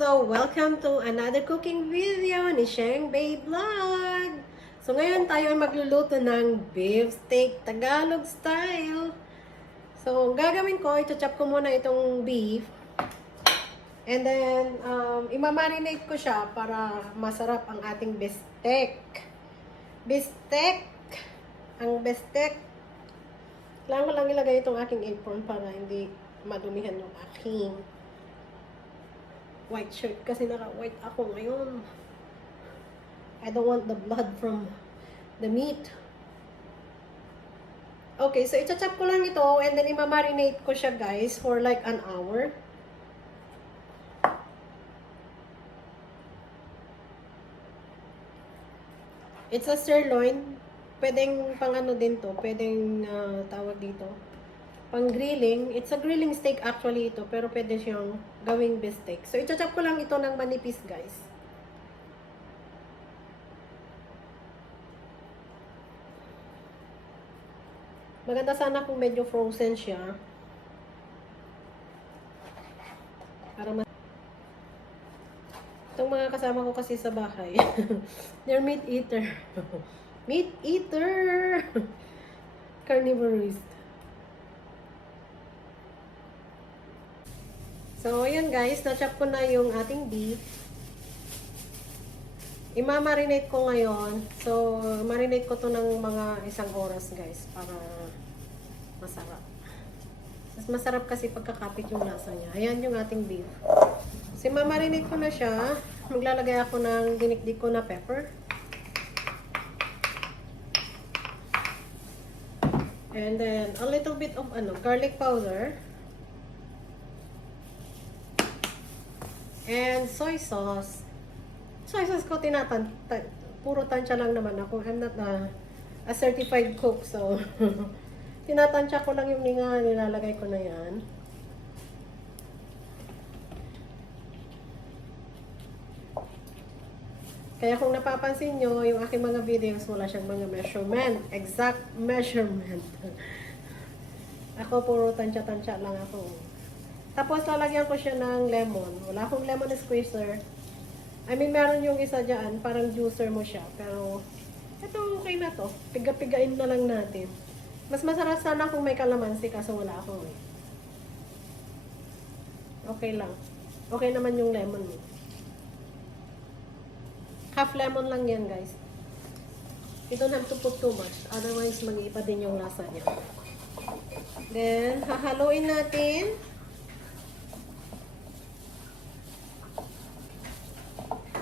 So, welcome to another cooking video ni Sheng Bay Vlog. So, ngayon tayo ay magluluto ng beef steak Tagalog style. So, ang gagawin ko, ito-chop ko muna itong beef. And then, imamarinate ko siya para masarap ang ating beef steak. Beef steak. Ang beef steak. Kailangan ko lang ilagay itong aking apron para hindi madumihan yung aking white shirt kasi naka-white ako ngayon. I don't want the blood from the meat. Okay, so i-chop ko lang ito and then i-marinate ko siya guys for like an hour. It's a sirloin. Pwedeng pang ano din to, pwedeng tawag dito. Pang grilling. It's a grilling steak actually ito, pero pwede siyang gawing beef steak. So, i-chop ko lang ito ng manipis, guys. Maganda sana kung medyo frozen siya. Para itong mga kasama ko kasi sa bahay, they're meat eater. Meat eater! Carnivorous. So, ayan guys, na-chop ko na yung ating beef. Ima-marinate ko ngayon. So, marinate ko to ng mga 1 oras guys, para masarap. Mas masarap kasi pagkakapit yung lasa niya. Ayan yung ating beef. So, ima-marinate ko na siya. Maglalagay ako ng dinikdik ko na pepper. And then, a little bit of garlic powder. And soy sauce. Soy sauce ko puro tansya lang naman ako. I'm not a certified cook. So, tinatansya ko lang yung nilalagay ko na yan. Kaya kung napapansin nyo, yung aking mga videos, wala siyang mga measurement. Exact measurement. Ako, puro tansya-tansya lang ako. Tapos, lalagyan ko siya ng lemon. Wala akong lemon squeezer. I mean, meron yung isa dyan. Parang juicer mo siya. Pero, ito okay na to. Piga-pigain na lang natin. Mas masarap sana kung may kalamansi kaso wala akong eh. Okay lang. Okay naman yung lemon mo. Half lemon lang yan, guys. You don't have to put too much. Otherwise, mag-iiba din yung lasa niya. Then, hahaluin natin.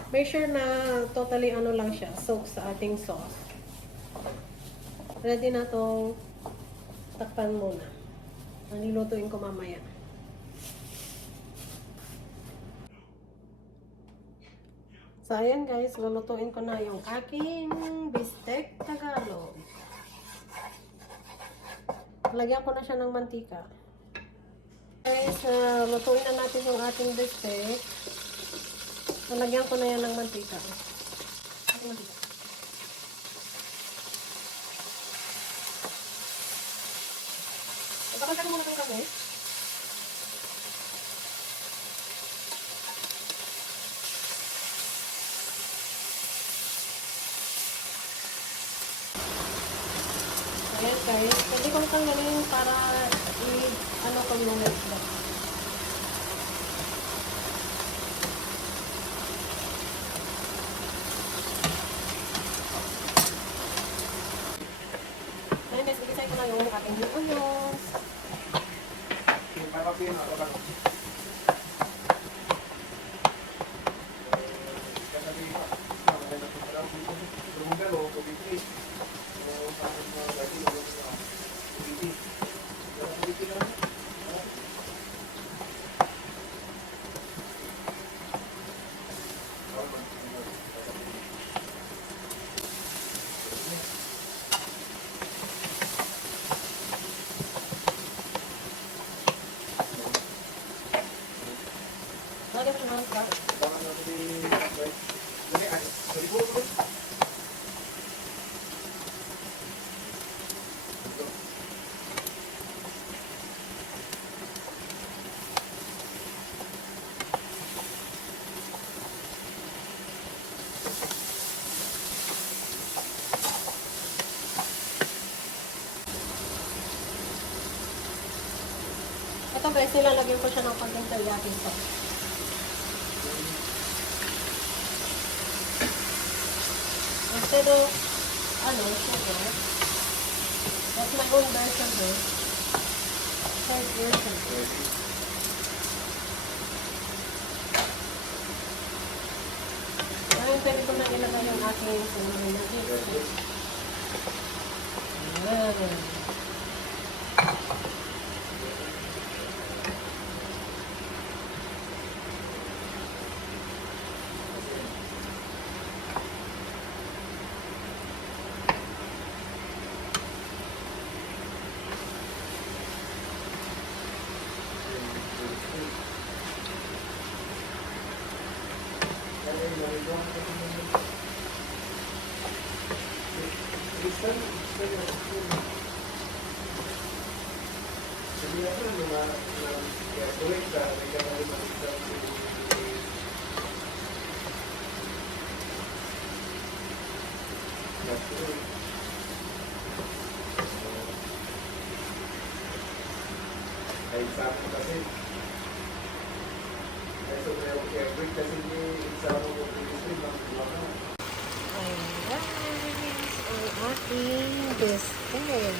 Make sure na totally lang siya, soak sa ating sauce. Ready na itong takpan muna. Ang nilutuin ko mamaya. So, ayan guys, lulutuin ko na yung aking beef steak Tagalog. Lagyan ko na siya ng mantika. Guys, lutuin na natin yung ating beef steak. Nalagyan ko na yan ng mantika. Ipakasya ko muna itong kami. Ayan guys. Pwede kong tanggalin para ko muna ito. Yung ating onions. guys, nilalagyan ko siya ng konting teriyaki sauce. Instead of, sugar, that's my own version here. Third version. Ngayon, pwede ko na ilagay yung aking sumunod na beef. Ayan. Ay, sa akin kasi, ay, so, every kasi sa ako ko previously, mga Alright, ang ating biscuit.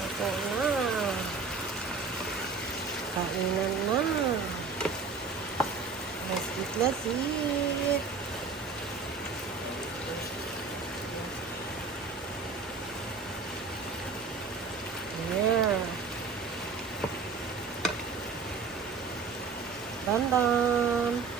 Ito na. Kainan na. Let's eat, let's eat. Yeah. Done, done.